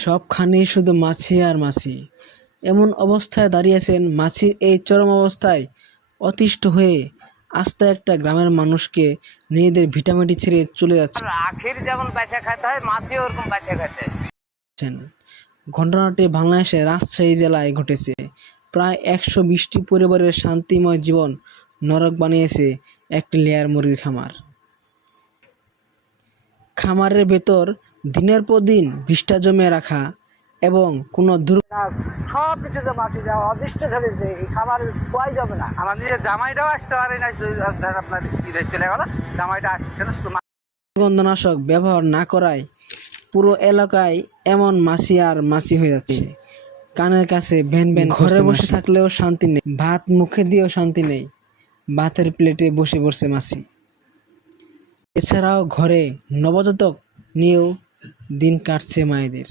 সবখানেই শুধু মাছি আর মাছি। এমন অবস্থায় দাঁড়িয়েছেন মাছির এই চরম অবস্থায় অতিষ্ঠ হয়ে আস্ত একটা গ্রামের মানুষকে নিজেদের ভিটামাটি ছেড়ে চলে আখের যেমন বেচা খেতে হয়, মাছিও ওরকম বেচা খেতে হয়। যাচ্ছেন। ঘটনাটি বাংলাদেশের রাজশাহী জেলায় ঘটেছে। প্রায় ১২০টি পরিবারের শান্তিময় জীবন নরক বানিয়েছে একটি লেয়ার মুরগির খামার। খামারের ভেতর দিনের পর দিন বিষ্ঠা জমে রাখা এবং কোনো সব কিছুতে মাছি যাওয়া অদৃষ্ট ধরেছে, এই খাবার খোয়াই যাবে না। আমার নিজের জামাইটাও আসতে পারে না, আপনার ঈদে চলে গেল, জামাইটা আসছে না, শুধু দুর্গন্ধনাশক ব্যবহার না করায় পুরো এলাকায় এমন মাছি আর মাছি হয়ে যাচ্ছে। কানের কাছে ভ্যান ভ্যান ঘরে বসে থাকলেও শান্তি নেই, ভাত মুখে দিয়েও শান্তি নেই, ভাতের প্লেটে বসে পড়ছে মাছি। এছাড়াও ঘরে নবজাতক নিয়েও দিন কাটছে মায়েদের।